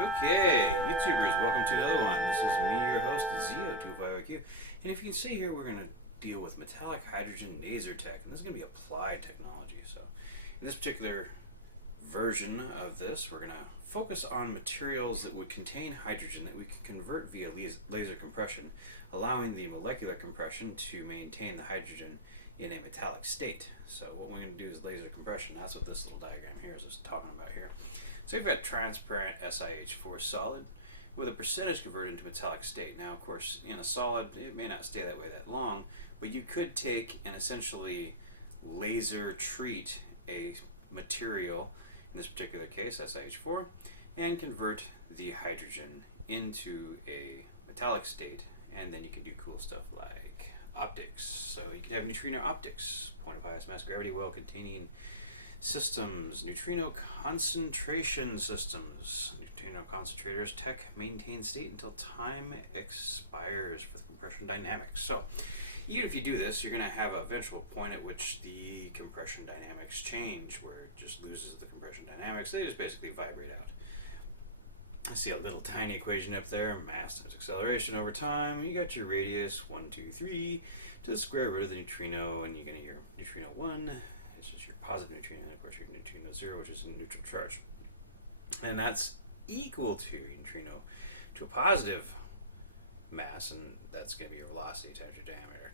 Okay, YouTubers, welcome to another one. This is me, your host, Zio205IQ. And if you can see here, we're going to deal with metallic hydrogen laser tech. And this is going to be applied technology. So in this particular version of this, we're going to focus on materials that would contain hydrogen that we can convert via laser compression, allowing the molecular compression to maintain the hydrogen in a metallic state. So what we're going to do is laser compression. That's what this little diagram here is just talking about here. So we've got transparent SiH4 solid with a percentage converted into metallic state. Now, of course, in a solid, it may not stay that way that long, but you could take and essentially laser treat a material, in this particular case, SiH4, and convert the hydrogen into a metallic state, and then you can do cool stuff like optics. So you could have neutrino optics, point of highest mass gravity well containing systems, neutrino concentration systems. Neutrino concentrators tech maintain state until time expires with compression dynamics. So even if you do this, you're going to have an eventual point at which the compression dynamics change, where it just loses the compression dynamics. They just basically vibrate out. I see a little tiny equation up there, mass times acceleration over time. You got your radius, 1, 2, 3, to the square root of the neutrino, and you're going to your neutrino 1. It's just your positive neutrino, and of course your neutrino 0, which is a neutral charge. And that's equal to neutrino to a positive mass, and that's going to be your velocity times your diameter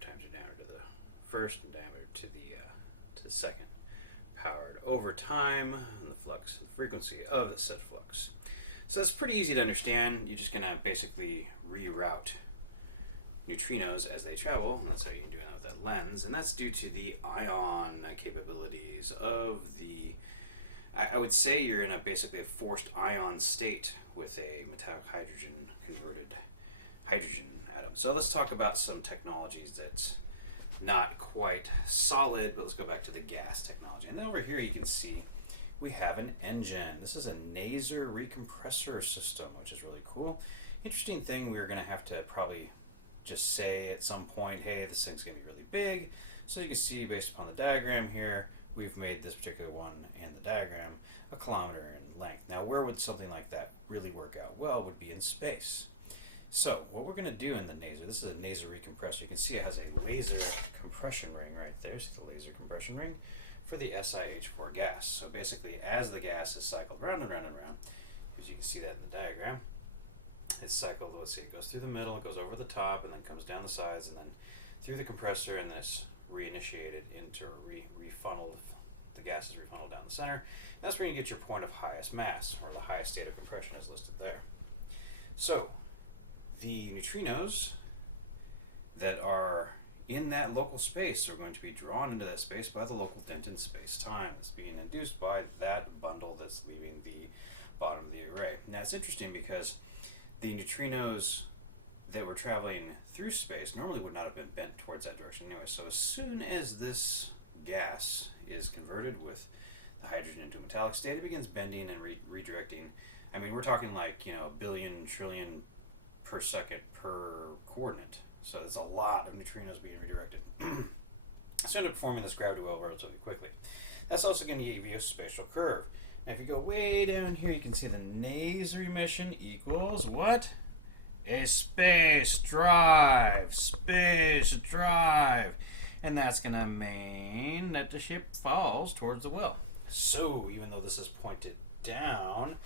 to the first, and diameter to the second, powered over time and the flux, the frequency of the set flux. So that's pretty easy to understand. You're just going to basically reroute neutrinos as they travel, and that's how you can do it with that lens, and that's due to the ion capabilities of the, I would say you're in basically a forced ion state with a metallic hydrogen converted hydrogen atom. So let's talk about some technologies that's not quite solid, but let's go back to the gas technology. And then over here you can see we have an engine. This is a laser recompressor system, which is really cool. Interesting thing, we're going to have to probably just say at some point, hey, this thing's going to be really big. So you can see based upon the diagram here, we've made this particular one and the diagram a kilometer in length. Now, where would something like that really work out well would be in space. So what we're going to do in the laser, this is a laser recompressor. You can see it has a laser compression ring right there. See the laser compression ring for the SiH4 gas. So basically, as the gas is cycled round and round and round, as you can see that in the diagram, it's cycled, let's see, it goes through the middle, it goes over the top, and then comes down the sides, and then through the compressor, and then it's reinitiated into refunneled. The gas is refunneled down the center. And that's where you get your point of highest mass, or the highest state of compression is listed there. So the neutrinos that are in that local space are going to be drawn into that space by the local dent in space-time that's being induced by that bundle that's leaving the bottom of the array. Now it's interesting because the neutrinos that were traveling through space normally would not have been bent towards that direction anyway. So as soon as this gas is converted with the hydrogen into a metallic state, it begins bending and redirecting. I mean, we're talking like, a billion, trillion per second per coordinate. So there's a lot of neutrinos being redirected. So end up forming this gravity well relatively quickly. That's also going to give you a spatial curve. Now if you go way down here, you can see the laser emission equals what? A space drive. Space drive. And that's going to mean that the ship falls towards the well. So even though this is pointed down,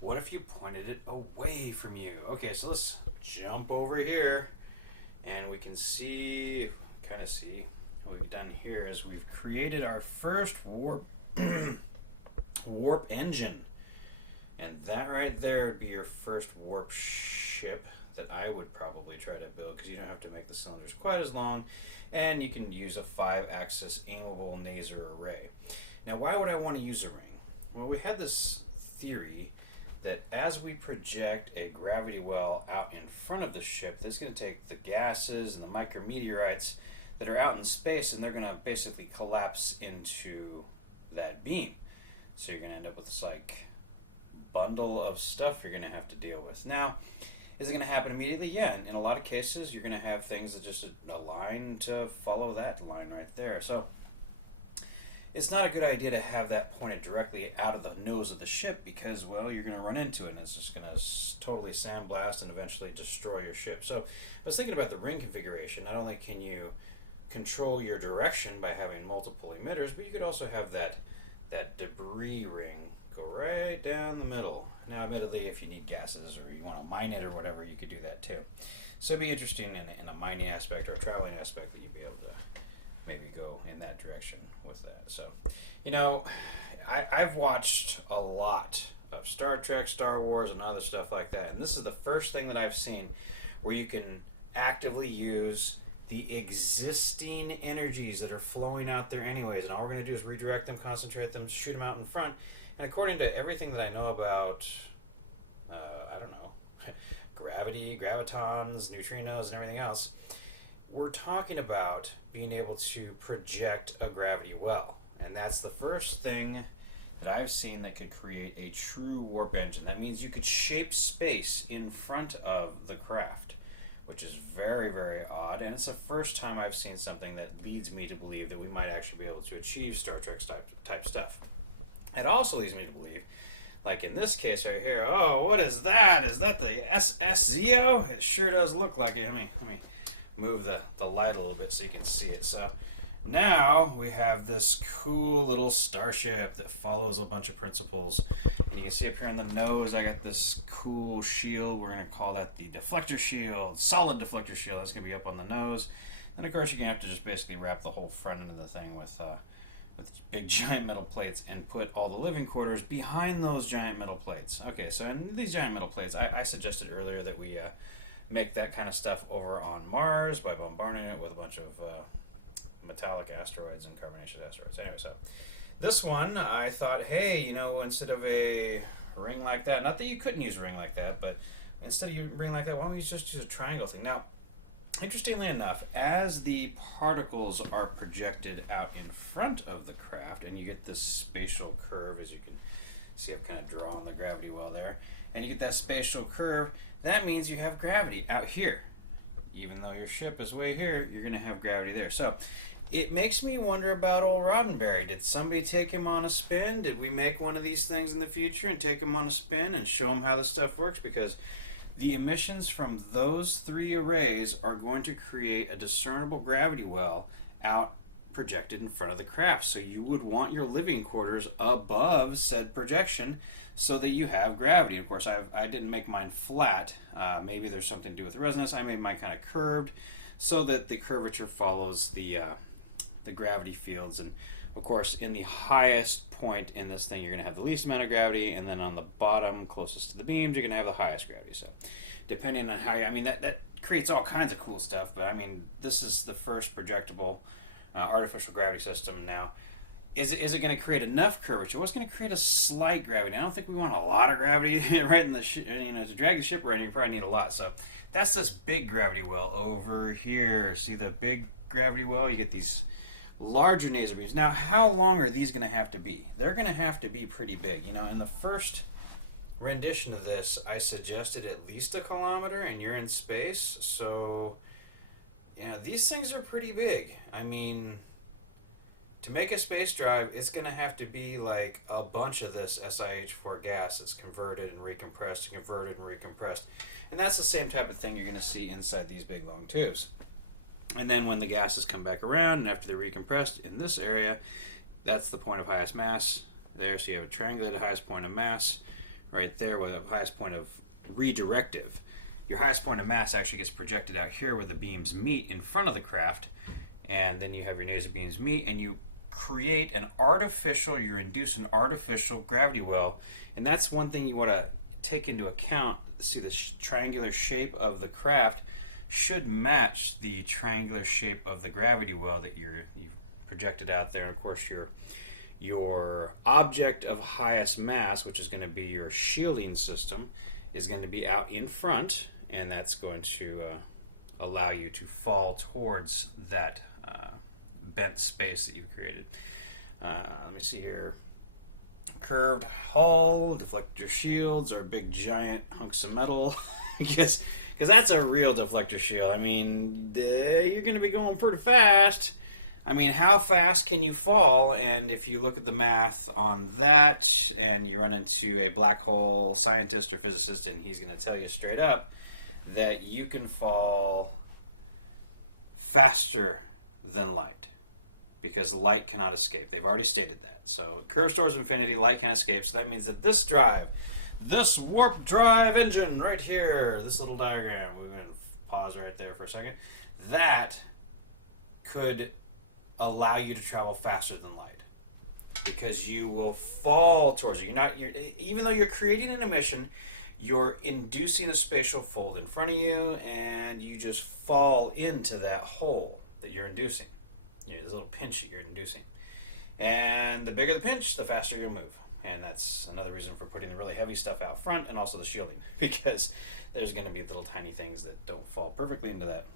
what if you pointed it away from you? Okay, so let's jump over here. And we can see, what we've done here is we've created our first warp engine. And that right there would be your first warp ship that I would probably try to build, because you don't have to make the cylinders quite as long, and you can use a 5-axis aimable laser array. Now, why would I want to use a ring? Well, we had this theory that as we project a gravity well out in front of the ship, that's going to take the gases and the micrometeorites that are out in space, and they're going to basically collapse into that beam. So you're going to end up with this like bundle of stuff you're going to have to deal with. Now, is it going to happen immediately? Yeah, in a lot of cases, you're going to have things that just align to follow that line right there. So it's not a good idea to have that pointed directly out of the nose of the ship because, well, you're going to run into it and it's just going to totally sandblast and eventually destroy your ship. So I was thinking about the ring configuration. Not only can you control your direction by having multiple emitters, but you could also have that debris ring go right down the middle. Now, admittedly, if you need gases or you want to mine it or whatever, you could do that too. So it'd be interesting in a mining aspect or a traveling aspect that you'd be able to maybe go in that direction with that. So, you know, I've watched a lot of Star Trek, Star Wars, and other stuff like that, and this is the first thing that I've seen where you can actively use the existing energies that are flowing out there anyways, and all we're going to do is redirect them, concentrate them, shoot them out in front. And according to everything that I know about, I don't know, gravity, gravitons, neutrinos, and everything else, we're talking about being able to project a gravity well. And that's the first thing that I've seen that could create a true warp engine. That means you could shape space in front of the craft, which is very, very odd. And it's the first time I've seen something that leads me to believe that we might actually be able to achieve Star Trek type stuff. It also leads me to believe, like in this case right here, oh, what is that? Is that the SS Zio? It sure does look like it. Let me move the light a little bit so you can see it. So now we have this cool little starship that follows a bunch of principles. And you can see up here on the nose, I got this cool shield. We're going to call that the deflector shield, solid deflector shield. That's going to be up on the nose. And of course, you're going to have to just basically wrap the whole front end of the thing with big giant metal plates and put all the living quarters behind those giant metal plates. Okay, so in these giant metal plates, I suggested earlier that we make that kind of stuff over on Mars by bombarding it with a bunch of metallic asteroids and carbonaceous asteroids. Anyway, so this one, I thought, hey, you know, instead of a ring like that, not that you couldn't use a ring like that, but instead of a ring like that, why don't we just use a triangle thing? Now, interestingly enough, as the particles are projected out in front of the craft, and you get this spatial curve, as you can see, I've kind of drawn the gravity well there, and you get that spatial curve, that means you have gravity out here. Even though your ship is way here, you're going to have gravity there. So it makes me wonder about old Roddenberry. Did somebody take him on a spin? Did we make one of these things in the future and take him on a spin and show him how this stuff works? Because the emissions from those three arrays are going to create a discernible gravity well out projected in front of the craft. So you would want your living quarters above said projection so that you have gravity. Of course, I didn't make mine flat. Maybe there's something to do with the resonance. I made mine kind of curved so that the curvature follows the gravity fields. And of course, in the highest point in this thing, you're going to have the least amount of gravity, and then on the bottom, closest to the beams, you're going to have the highest gravity. So depending on how you, I mean, that creates all kinds of cool stuff, but I mean, this is the first projectable artificial gravity system. Now, is it going to create enough curvature? Well, it's going to create a slight gravity. I don't think we want a lot of gravity right in the to drag the ship around. You probably need a lot. So that's this big gravity well over here. See the big gravity well? You get these larger laser beams. Now, how long are these going to have to be? They're going to have to be pretty big. You know, in the first rendition of this, I suggested at least 1 kilometer, and you're in space. So, you know, these things are pretty big. I mean, to make a space drive, it's going to have to be like a bunch of this SiH4 gas that's converted and recompressed, converted and recompressed. And that's the same type of thing you're going to see inside these big long tubes. And then when the gases come back around and after they're recompressed in this area, that's the point of highest mass there. So you have a triangulated highest point of mass right there with a highest point of redirective. Your highest point of mass actually gets projected out here where the beams meet in front of the craft. And then you have your laser beams meet and you create an artificial, you induce an artificial gravity well. And that's one thing you want to take into account. See, the triangular shape of the craft should match the triangular shape of the gravity well that you've projected out there. And of course, your object of highest mass, which is going to be your shielding system, is going to be out in front, and that's going to allow you to fall towards that bent space that you've created. Let me see here. Curved hull, deflector shields are big giant hunks of metal. Because that's a real deflector shield. I mean, you're going to be going pretty fast. I mean, how fast can you fall? And if you look at the math on that, and you run into a black hole scientist or physicist, and he's going to tell you straight up that you can fall faster than light because light cannot escape. They've already stated that. So curve stores infinity, light can't escape. So that means that this drive, this warp drive engine right here, this little diagram, we're going to pause right there for a second, that could allow you to travel faster than light because you will fall towards it. Even though you're creating an emission, you're inducing a spatial fold in front of you, and you just fall into that hole that you're inducing. This little pinch that you're inducing. And the bigger the pinch, the faster you'll move. And that's another reason for putting the really heavy stuff out front and also the shielding, because there's going to be little tiny things that don't fall perfectly into that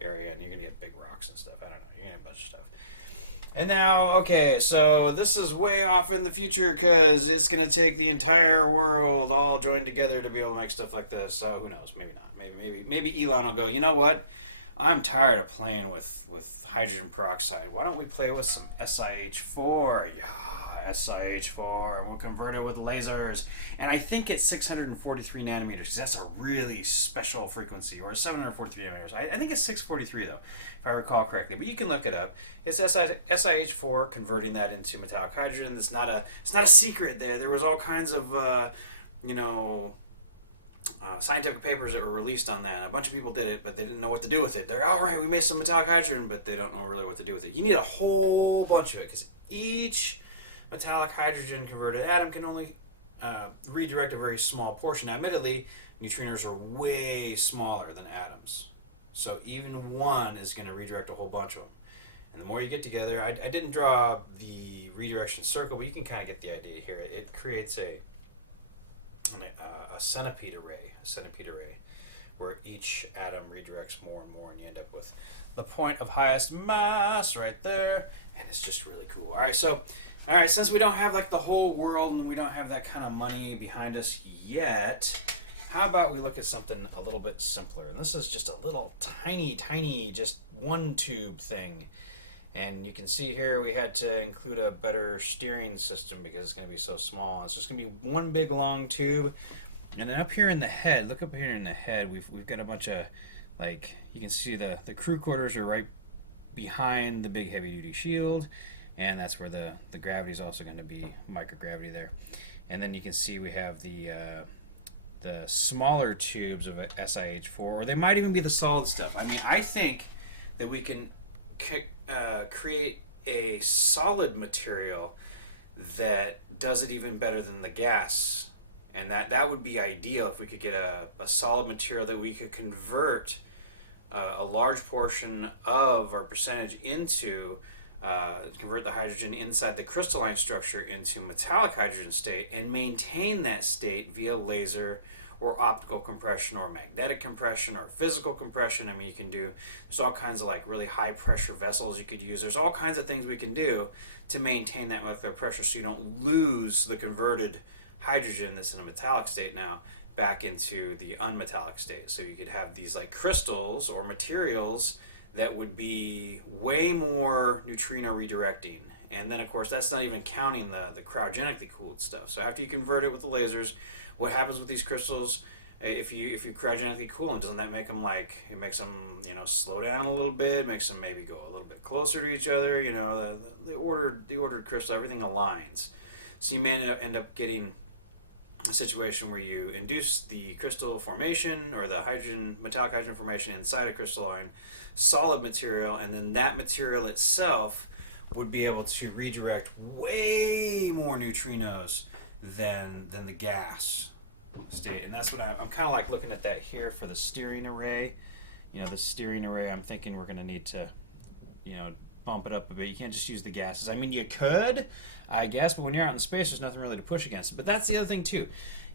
area, and you're going to get big rocks and stuff. I don't know. You're going to get a bunch of stuff. And now, okay, so this is way off in the future because it's going to take the entire world all joined together to be able to make stuff like this. So who knows? Maybe not. Maybe Elon will go, you know what? I'm tired of playing with hydrogen peroxide. Why don't we play with some SiH4? Yeah, SiH4, and we'll convert it with lasers. And I think it's 643 nanometers because that's a really special frequency, or 743 nanometers. I think it's 643 though, if I recall correctly. But you can look it up. It's SiH4 converting that into metallic hydrogen. It's not a secret there. There was all kinds of scientific papers that were released on that. A bunch of people did it, but they didn't know what to do with it. They're all right. We made some metallic hydrogen, but they don't know really what to do with it. You need a whole bunch of it because each metallic hydrogen converted atom can only redirect a very small portion. Now, admittedly, neutrinos are way smaller than atoms, so even one is going to redirect a whole bunch of them. And the more you get together, I didn't draw the redirection circle, but you can kind of get the idea here. It creates a centipede array, where each atom redirects more and more, and you end up with the point of highest mass right there, and it's just really cool. All right, since we don't have like the whole world and we don't have that kind of money behind us yet, how about we look at something a little bit simpler? And this is just a little tiny, just one tube thing. And you can see here we had to include a better steering system because it's going to be so small. It's just going to be one big long tube. And then up here in the head, look up here in the head, we've got a bunch of, like, you can see the crew quarters are right behind the big heavy duty shield. And that's where the gravity is also going to be microgravity there. And then you can see we have the smaller tubes of SiH4, or they might even be the solid stuff. I mean, I think that we can create a solid material that does it even better than the gas, and that would be ideal if we could get a solid material that we could convert a large portion of our percentage into convert the hydrogen inside the crystalline structure into metallic hydrogen state and maintain that state via laser or optical compression or magnetic compression or physical compression. I mean, you can do, there's all kinds of like really high pressure vessels you could use. There's all kinds of things we can do to maintain that molecular pressure so you don't lose the converted hydrogen that's in a metallic state now back into the unmetallic state. So you could have these like crystals or materials that would be way more neutrino redirecting. And then of course that's not even counting the cryogenically cooled stuff. So after you convert it with the lasers, what happens with these crystals, if you cryogenically cool them, doesn't that make them it makes them, slow down a little bit, makes them maybe go a little bit closer to each other, the ordered crystal, everything aligns. So you may end up getting a situation where you induce the crystal formation or the metallic hydrogen formation inside a crystalline solid material, and then that material itself would be able to redirect way more neutrinos than the gas state. And that's what I'm kind of like looking at that here for the steering array. The steering array, I'm thinking we're going to need to, bump it up a bit. You can't just use the gases. I mean, you could, I guess, but when you're out in space, there's nothing really to push against it. But that's the other thing too.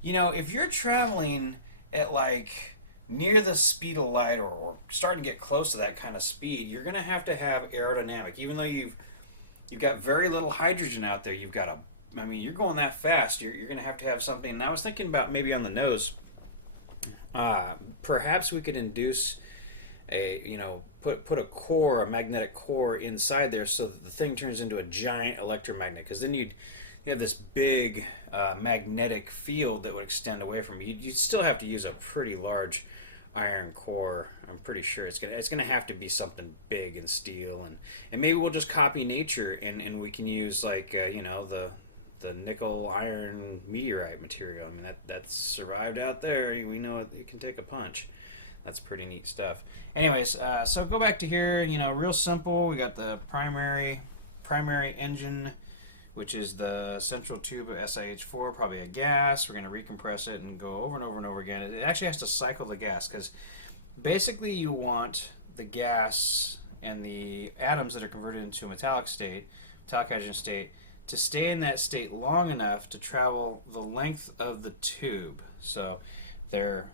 If you're traveling at like near the speed of light or starting to get close to that kind of speed, you're going to have aerodynamic. Even though you've got very little hydrogen out there, you're going that fast, you're going to have something. And I was thinking about maybe on the nose, perhaps we could induce put a core, a magnetic core inside there, so that the thing turns into a giant electromagnet. Because then you have this big magnetic field that would extend away from you. You'd still have to use a pretty large iron core. I'm pretty sure it's gonna have to be something big and steel, and maybe we'll just copy nature, and we can use like the nickel iron meteorite material. I mean that's survived out there. We know it can take a punch. That's pretty neat stuff. Anyways, so go back to here. Real simple. We got the primary engine, which is the central tube of SiH4, probably a gas. We're going to recompress it and go over and over and over again. It actually has to cycle the gas, because basically you want the gas and the atoms that are converted into a metallic hydrogen state, to stay in that state long enough to travel the length of the tube. So they're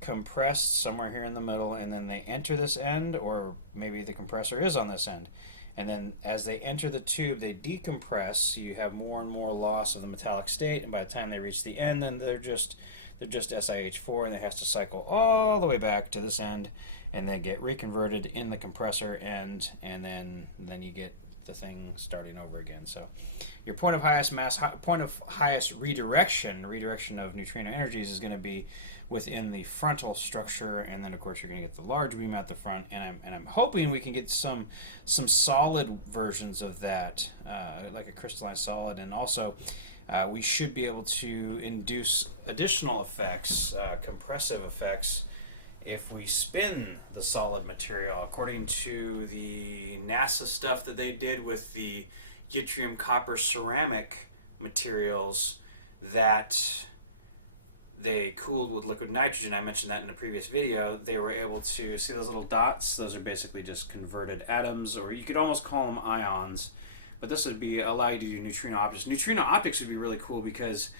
compressed somewhere here in the middle, and then they enter this end, or maybe the compressor is on this end. And then as they enter the tube, they decompress, so you have more and more loss of the metallic state, and by the time they reach the end, then they're just SiH4, and it has to cycle all the way back to this end, and then get reconverted in the compressor end, and then you get the thing starting over again. So your point of highest mass, point of highest redirection of neutrino energies is going to be within the frontal structure, and then of course you're going to get the large beam at the front, and I'm hoping we can get some solid versions of that, like a crystalline solid, and also we should be able to induce additional effects, compressive effects, if we spin the solid material, according to the NASA stuff that they did with the yttrium copper ceramic materials that they cooled with liquid nitrogen. I mentioned that in a previous video. They were able to see those little dots. Those are basically just converted atoms, or you could almost call them ions. But this would allow you to do neutrino optics. Neutrino optics would be really cool, because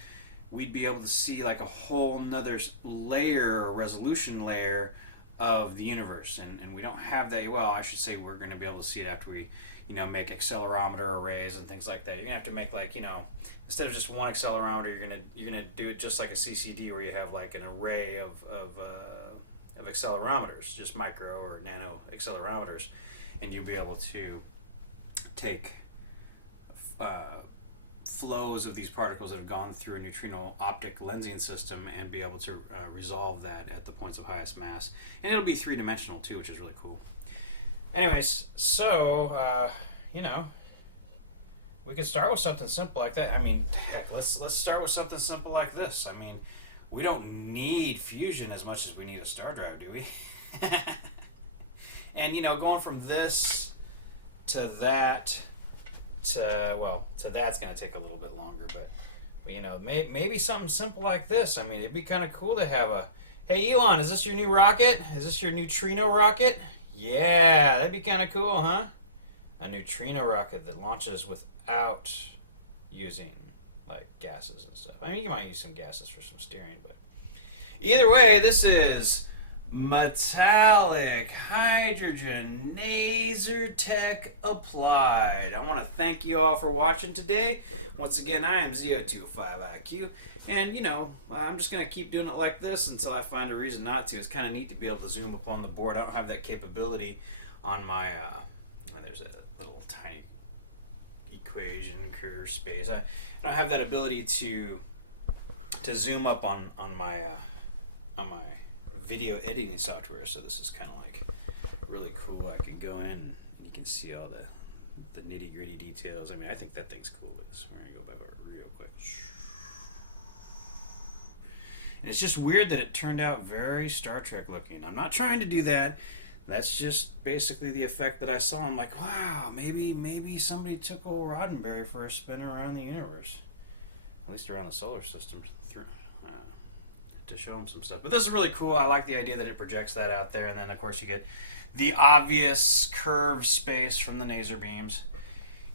we'd be able to see like a whole nother layer, or resolution layer of the universe, and we don't have that. Well, I should say we're going to be able to see it after we make accelerometer arrays and things like that. You're going to have to make like, instead of just one accelerometer, you're gonna do it just like a CCD, where you have like an array of accelerometers, just micro or nano accelerometers, and you'll be able to take flows of these particles that have gone through a neutrino optic lensing system, and be able to resolve that at the points of highest mass. And it'll be three-dimensional too, which is really cool. Anyways, so we can start with something simple like that. I mean, heck, let's start with something simple like this. I mean, we don't need fusion as much as we need a star drive, do we? And going from this to that to that's going to take a little bit longer, but maybe something simple like this. I mean, it'd be kind of cool to have hey Elon, is this your new rocket? Is this your neutrino rocket? Yeah, that'd be kind of cool, huh? A neutrino rocket that launches without using like gases and stuff. I mean, you might use some gases for some steering, but either way, this is metallic hydrogen laser tech applied. I want to thank you all for watching today. Once again, I am Zio205IQ, and I'm just going to keep doing it like this until I find a reason not to. It's kind of neat to be able to zoom up on the board. I don't have that capability on my there's a little tiny equation curve space. I don't have that ability to zoom up on my video editing software, so this is kind of like really cool. I can go in and you can see all the nitty-gritty details. I mean, I think that thing's cool, but we're going to go back real quick. And it's just weird that it turned out very Star Trek looking. I'm not trying to do that. That's just basically the effect that I saw. I'm like, wow, maybe somebody took old Roddenberry for a spin around the universe. At least around the solar system, to show them some stuff. But this is really cool. I like the idea that it projects that out there, and then of course you get the obvious curved space from the laser beams.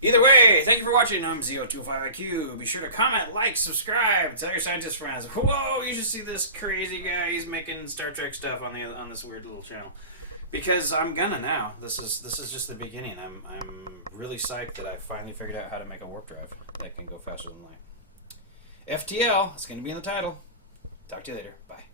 Either way, thank you for watching. I'm Zio205IQ. Be sure to comment, like, subscribe, tell your scientist friends. Whoa, you should see this crazy guy. He's making Star Trek stuff on this weird little channel. Because I'm gonna now. This is just the beginning. I'm really psyched that I finally figured out how to make a warp drive that can go faster than light. F.T.L. It's gonna be in the title. Talk to you later. Bye.